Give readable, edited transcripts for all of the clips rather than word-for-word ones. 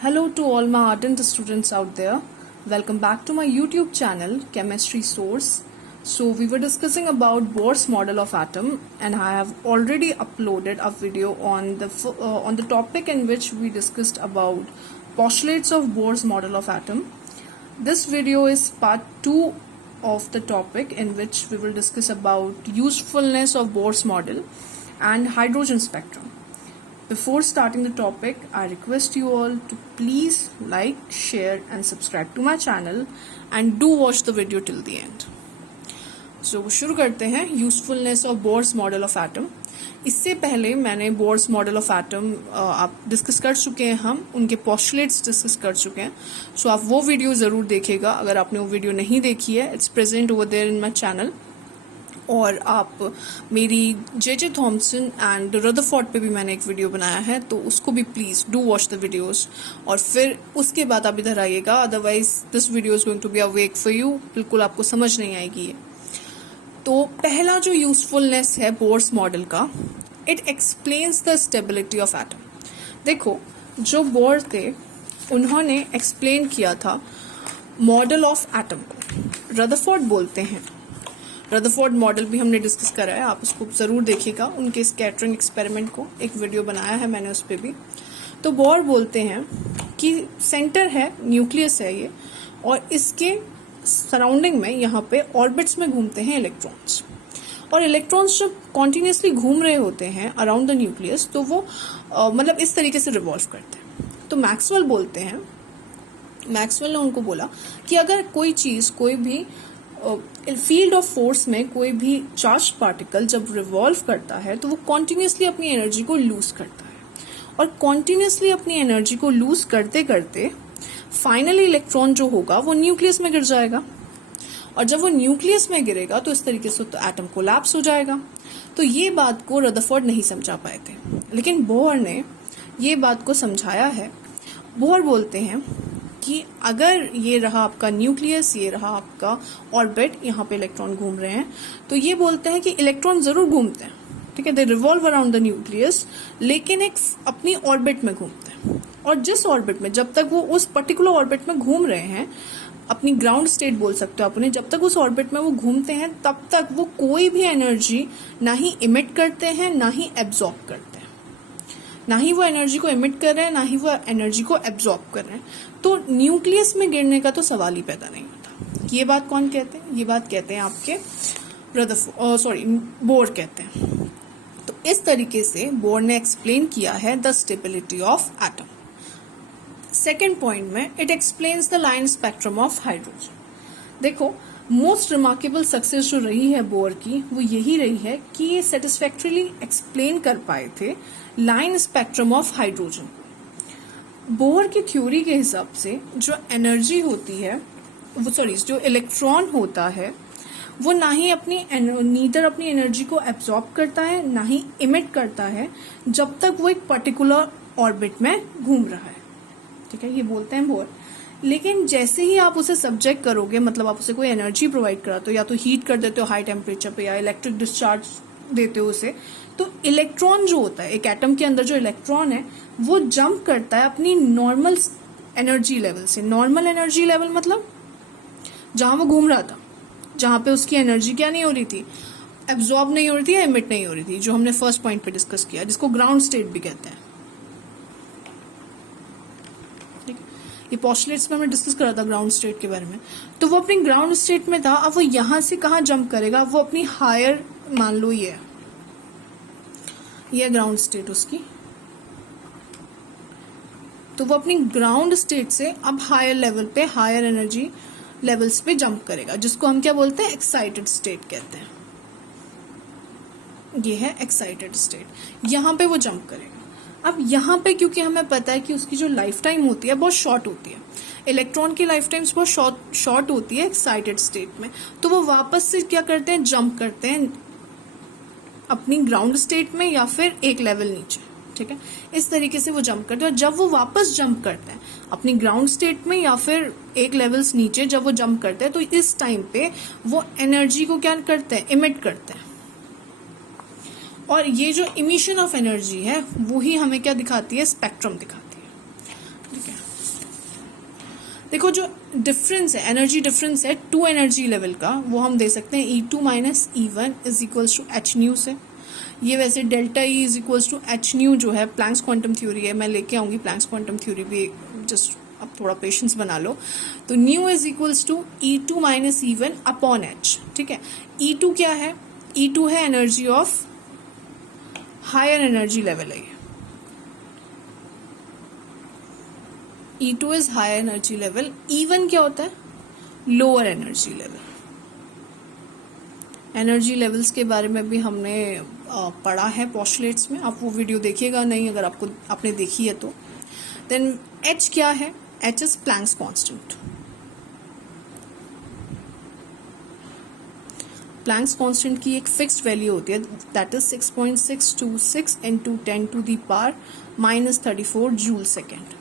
Hello to all my ardent students out there. Welcome back to my YouTube channel Chemistry Source. So we were discussing about Bohr's model of atom, and I have already uploaded a video on the topic in which we discussed about postulates of Bohr's model of atom. This video is part 2 of the topic in which we will discuss about usefulness of Bohr's model and hydrogen spectrum. Before starting the topic, I request you all to please like, share and subscribe to my channel and do watch the video till the end. So शुरू करते हैं usefulness of Bohr's model of atom. इससे पहले मैंने Bohr's model of atom आप discuss कर चुके हैं, हम उनके पोस्टुलेट्स डिस्कस कर चुके हैं. सो आप वो वीडियो ज़रूर देखिएगा अगर आपने वो वीडियो नहीं देखी है. It's present over there in my channel. और आप मेरी जे थॉमसन एंड रदरफोर्ड पे भी मैंने एक वीडियो बनाया है, तो उसको भी please do watch the videos. और फिर उसके बाद आप इधर आइएगा, otherwise this video is going to be a वेक फॉर यू. बिल्कुल आपको समझ नहीं आएगी ये. तो पहला जो यूजफुलनेस है बोर्स मॉडल का, it explains the stability of atom. देखो, जो बोर थे उन्होंने एक्सप्लेन किया था मॉडल ऑफ एटम को. रदरफोर्ड बोलते हैं, रदरफोर्ड मॉडल भी हमने डिस्कस करा है, आप उसको जरूर देखिएगा. उनके स्कैटरिंग एक्सपेरिमेंट को एक वीडियो बनाया है मैंने उस पर भी. तो बोर बोलते हैं कि सेंटर है, न्यूक्लियस है ये, और इसके सराउंडिंग में यहाँ पे ऑर्बिट्स में घूमते हैं इलेक्ट्रॉन्स. और इलेक्ट्रॉन्स जब कॉन्टिन्यूसली घूम रहे होते हैं अराउंड द न्यूक्लियस, तो वो मतलब इस तरीके से रिवॉल्व करते हैं. तो मैक्सवेल बोलते हैं, मैक्सवेल ने उनको बोला कि अगर कोई चीज, कोई भी फील्ड ऑफ फोर्स में कोई भी चार्ज पार्टिकल जब रिवॉल्व करता है तो वो कॉन्टिन्यूसली अपनी एनर्जी को लूज करता है. और कॉन्टिन्यूसली अपनी एनर्जी को लूज करते करते फाइनली इलेक्ट्रॉन जो होगा वो न्यूक्लियस में गिर जाएगा. और जब वो न्यूक्लियस में गिरेगा तो इस तरीके से तो एटम कोलैप्स हो जाएगा. तो ये बात को रदरफोर्ड नहीं समझा पाए थे, लेकिन बोर ने ये बात को समझाया है. बोर बोलते हैं कि अगर ये रहा आपका न्यूक्लियस, ये रहा आपका ऑर्बिट, यहाँ पे इलेक्ट्रॉन घूम रहे हैं, तो ये बोलते हैं कि इलेक्ट्रॉन जरूर घूमते हैं, ठीक है, दे रिवॉल्व अराउंड द न्यूक्लियस, लेकिन एक अपनी ऑर्बिट में घूमते हैं. और जिस ऑर्बिट में, जब तक वो उस पर्टिकुलर ऑर्बिट में घूम रहे हैं, अपनी ग्राउंड स्टेट बोल सकते हो आप उन्हें, जब तक उस ऑर्बिट में वो घूमते हैं तब तक वो कोई भी एनर्जी ना ही इमिट करते हैं ना ही एब्जॉर्ब करते हैं. ना ही वो एनर्जी को इमिट कर रहे हैं ना ही वो एनर्जी को एब्जॉर्ब कर रहे हैं. तो न्यूक्लियस में गिरने का तो सवाल ही पैदा नहीं होता. ये बात कौन कहते हैं? ये बात कहते हैं आपके बोर कहते हैं. तो इस तरीके से बोर ने एक्सप्लेन किया है the stability of atom. Second point में it explains the line spectrum of hydrogen. देखो, मोस्ट रिमार्केबल सक्सेस जो रही है बोर की, वो यही रही है कि ये सेटिस्फैक्टरीली एक्सप्लेन कर पाए थे line spectrum of hydrogen. Bore की थ्योरी के हिसाब से जो एनर्जी होती है, जो इलेक्ट्रॉन होता है, वो ना ही नीदर अपनी एनर्जी को एब्जॉर्ब करता है ना ही इमिट करता है जब तक वो एक पर्टिकुलर ऑर्बिट में घूम रहा है. ठीक है, ये बोलते हैं बोर. लेकिन जैसे ही आप उसे सब्जेक्ट करोगे, मतलब आप उसे कोई एनर्जी प्रोवाइड कराते हो, या तो हीट कर देते हो हाई टेम्परेचर पे, या इलेक्ट्रिक डिस्चार्ज देते हो उसे, तो इलेक्ट्रॉन जो होता है, एक एटम के अंदर जो इलेक्ट्रॉन है, वो जंप करता है अपनी नॉर्मल एनर्जी लेवल से. नॉर्मल एनर्जी लेवल मतलब जहां वो घूम रहा था, जहां पे उसकी एनर्जी क्या नहीं हो रही थी, एब्जॉर्ब नहीं हो रही थी या इमिट नहीं हो रही थी, जो हमने फर्स्ट पॉइंट पे डिस्कस किया, जिसको ग्राउंड स्टेट भी कहते हैं. ये पोस्टुलेट्स में हमने डिस्कस करा था ग्राउंड स्टेट के बारे में. तो वो अपनी ग्राउंड स्टेट में था. अब वो यहां से कहां जंप करेगा, वो अपनी हायर, मान लो ये ग्राउंड स्टेट उसकी, तो वो अपनी ग्राउंड स्टेट से अब हायर लेवल पे, हायर एनर्जी लेवल्स पे जंप करेगा, जिसको हम क्या बोलते हैं, एक्साइटेड स्टेट कहते हैं. ये है एक्साइटेड स्टेट. यहां पे वो जंप करेगा. अब यहाँ पे क्योंकि हमें पता है कि उसकी जो लाइफ टाइम होती है बहुत शॉर्ट होती है, इलेक्ट्रॉन की लाइफ टाइम्स बहुत शॉर्ट होती है एक्साइटेड स्टेट में, तो वो वापस से क्या करते हैं, जंप करते हैं अपनी ग्राउंड स्टेट में या फिर एक लेवल नीचे. ठीक है, इस तरीके से वो जंप करते हैं. और जब वो वापस जंप करते हैं अपनी ग्राउंड स्टेट में या फिर एक लेवल्स नीचे, जब वो जंप करते हैं, तो इस टाइम पे वो एनर्जी को क्या करते हैं, इमिट करते हैं. और ये जो इमिशन ऑफ एनर्जी है वो ही हमें क्या दिखाती है, स्पेक्ट्रम दिखाती है. ठीक है, देखो जो डिफरेंस है, एनर्जी डिफरेंस है टू एनर्जी लेवल का, वो हम दे सकते हैं E2 minus E1 is equals to h nu से। ये वैसे delta E is equals to h nu जो है प्लैंक्स क्वांटम थ्योरी है, मैं लेके आऊंगी प्लैंक्स क्वांटम थ्योरी भी, जस्ट अब थोड़ा पेशेंस बना लो। तो nu is equals to E2 minus E1 upon h. ठीक है, E2 क्या है? E2 है energy of higher energy level है। E2 is higher energy level. E1 क्या होता है? Lower energy level. Energy levels के बारे में भी हमने पढ़ा है पोस्टुलेट्स में, आप वो वीडियो देखिएगा नहीं अगर आपने देखी है तो। देन H क्या है? H is Planck's constant. Planck's constant की एक फिक्स्ड वैल्यू होती है, that is 6.626 into 10 to the power minus 34 joule second.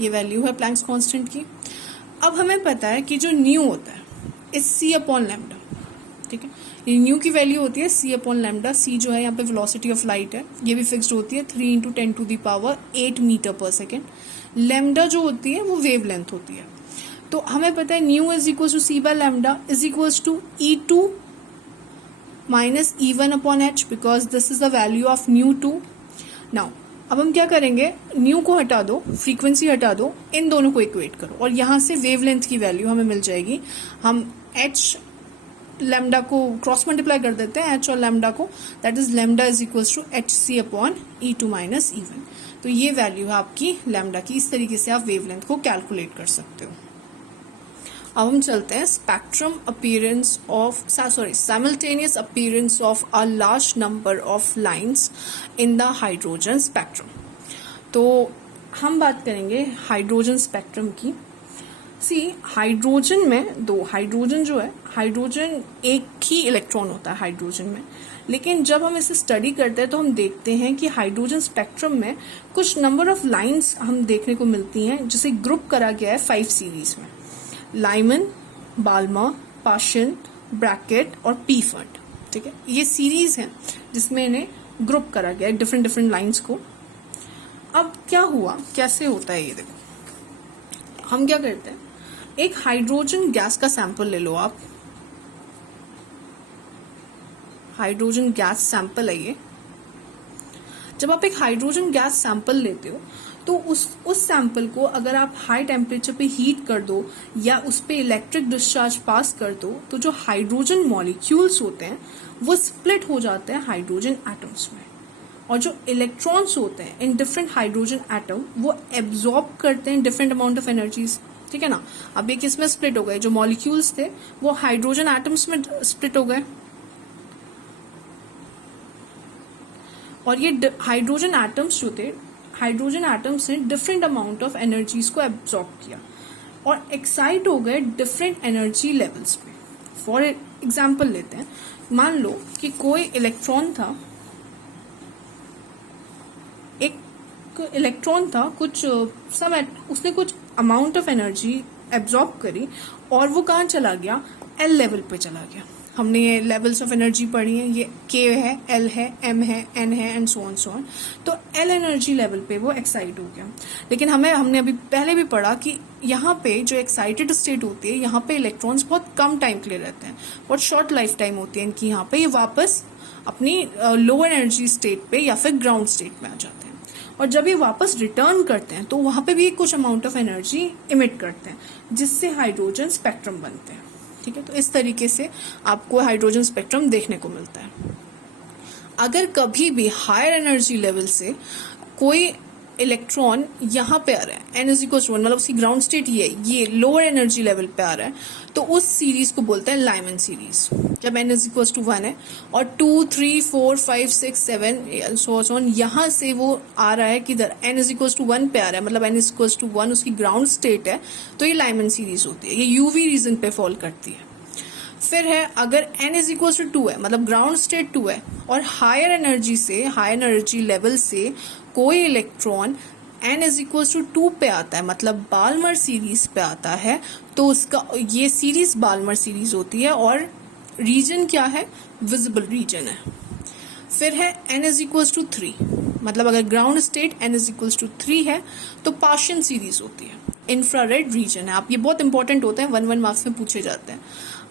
ये वैल्यू है प्लैंक्स कांस्टेंट की। अब हमें पता है कि जो न्यू होता है इज C अपॉन लैम्डा। ठीक है, ये न्यू की वैल्यू होती है C अपॉन लैम्डा। C जो है यहाँ पे वेलोसिटी ऑफ लाइट है, ये भी फिक्स्ड होती है 3 into 10 to the power 8 metre पर सेकेंड। लैम्डा जो होती है वो वेव लेंथ होती है। तो हमें पता है nu is equal to C by lambda is equal to E2 minus E1 upon h, because this is the value of nu 2। Now अब हम क्या करेंगे, न्यू को हटा दो, फ्रीक्वेंसी हटा दो, इन दोनों को इक्वेट करो और यहां से वेवलेंथ की वैल्यू हमें मिल जाएगी। हम एच लैम्डा को क्रॉस मल्टीप्लाई कर देते हैं, एच और लैम्डा को, that is lambda is equals to HC upon E2 minus E1। तो ये वैल्यू है आपकी लैम्डा की। इस तरीके से आप वेवलेंथ को कैलकुलेट कर सकते हो। अब हम चलते हैं spectrum appearance of simultaneous appearance of a large number of lines in the hydrogen spectrum. तो हम बात करेंगे हाइड्रोजन स्पेक्ट्रम की। सी हाइड्रोजन में दो, हाइड्रोजन जो है, हाइड्रोजन एक ही इलेक्ट्रॉन होता है हाइड्रोजन में, लेकिन जब हम इसे स्टडी करते हैं तो हम देखते हैं कि हाइड्रोजन स्पेक्ट्रम में कुछ नंबर ऑफ लाइंस हम देखने को मिलती हैं, जिसे ग्रुप करा गया है 5 सीरीज में, लाइमन, बाल्मर, पाशन, ब्रैकेट और पीफर्ड। ठीक है, ये सीरीज है जिसमें इन्हें ग्रुप करा गया है डिफरेंट डिफरेंट लाइंस को। अब क्या हुआ, कैसे होता है ये देखो। हम क्या करते हैं, एक हाइड्रोजन गैस का सैंपल ले लो आप, हाइड्रोजन गैस सैंपल है ये। जब आप एक हाइड्रोजन गैस सैंपल लेते हो तो उस सैंपल को अगर आप हाई टेम्परेचर पे हीट कर दो या उस पे इलेक्ट्रिक डिस्चार्ज पास कर दो, तो जो हाइड्रोजन मॉलिक्यूल्स होते हैं वो स्प्लिट हो जाते हैं हाइड्रोजन एटम्स में, और जो इलेक्ट्रॉन्स होते हैं इन डिफरेंट हाइड्रोजन एटम वो एब्जॉर्ब करते हैं डिफरेंट अमाउंट ऑफ एनर्जीज। ठीक है ना, अब ये किस में स्प्लिट हो गए, जो मॉलिक्यूल्स थे वो हाइड्रोजन एटम्स में स्प्लिट हो गए, और ये हाइड्रोजन एटम्स जो थे, हाइड्रोजन एटम्स ने डिफरेंट अमाउंट ऑफ एनर्जीज को एब्जॉर्ब किया और एक्साइट हो गए डिफरेंट एनर्जी लेवल्स पे। फॉर एग्जाम्पल लेते हैं, मान लो कि कोई इलेक्ट्रॉन था, एक इलेक्ट्रॉन था, कुछ उसने कुछ अमाउंट ऑफ एनर्जी एब्जॉर्ब करी और वो कहाँ चला गया, एल लेवल पे चला गया। हमने ये लेवल्स ऑफ एनर्जी पढ़ी है, ये के है, एल है, एम है, एन है एंड सो ऑन। तो एल एनर्जी लेवल पे वो एक्साइट हो गया। लेकिन हमने अभी पहले भी पढ़ा कि यहाँ पे जो एक्साइटेड स्टेट होती है, यहाँ पे इलेक्ट्रॉन्स बहुत कम टाइम के लिए रहते हैं, बहुत शॉर्ट लाइफ टाइम होती है इनकी। यहाँ पे ये वापस अपनी लोअर एनर्जी स्टेट पे या फिर ग्राउंड स्टेट में आ जाते हैं, और जब ये वापस रिटर्न करते हैं तो वहां पे भी कुछ अमाउंट ऑफ एनर्जी इमिट करते हैं, जिससे हाइड्रोजन स्पेक्ट्रम बनते हैं। ठीक है, तो इस तरीके से आपको हाइड्रोजन स्पेक्ट्रम देखने को मिलता है। अगर कभी भी हायर एनर्जी लेवल से कोई इलेक्ट्रॉन यहाँ पे आ रहा है, एन इज इक्वल टू 1, मतलब उसकी ग्राउंड स्टेट ये लोअर एनर्जी लेवल पे आ रहा है, तो उस सीरीज को बोलते हैं लाइमन सीरीज, जब एन इज इक्वल टू 1 है। और 2, 3, 4, 5, 6, 7 सो ऑन, यहाँ से वो आ रहा है किधर, एन इज इक्वल टू 1 पे आ रहा है, मतलब एन इज इक्वल टू 1 उसकी ग्राउंड स्टेट है, तो ये लाइमन सीरीज होती है, ये यूवी रीजन पे फॉल करती है। फिर है अगर n इज इक्वल टू 2 है, मतलब ग्राउंड स्टेट 2 है, और हायर एनर्जी से, हायर एनर्जी लेवल से कोई electron n is equal to 2 पे आता है, मतलब बाल्मर सीरीज पे आता है, तो उसका ये सीरीज बाल्मर सीरीज होती है, और रीजन क्या है, विजिबल रीजन है। फिर है n इज इक्वल टू 3, मतलब अगर ground state n is equals to 3 है तो पार्शियन सीरीज होती है, इंफ्रारेड रीजन है। आप ये बहुत इंपॉर्टेंट होते हैं, 1 मार्क्स में पूछे जाते हैं।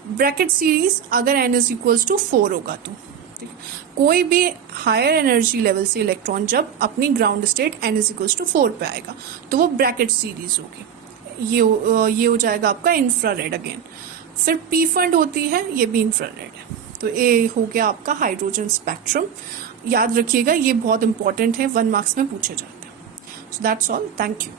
ब्रैकेट सीरीज अगर n इज इक्वल्स टू 4 होगा तो ठीक है। कोई भी हायर एनर्जी लेवल से इलेक्ट्रॉन जब अपनी ground state n is equals to 4 पे आएगा तो वो ब्रैकेट सीरीज होगी। ये हो जाएगा आपका इंफ्रारेड अगेन। फिर पी फंड होती है, ये भी इंफ्रारेड है। तो ये हो गया आपका हाइड्रोजन स्पेक्ट्रम। याद रखिएगा ये बहुत इंपॉर्टेंट है, 1 मार्क्स में पूछे जाते हैं। So that's all, thank you.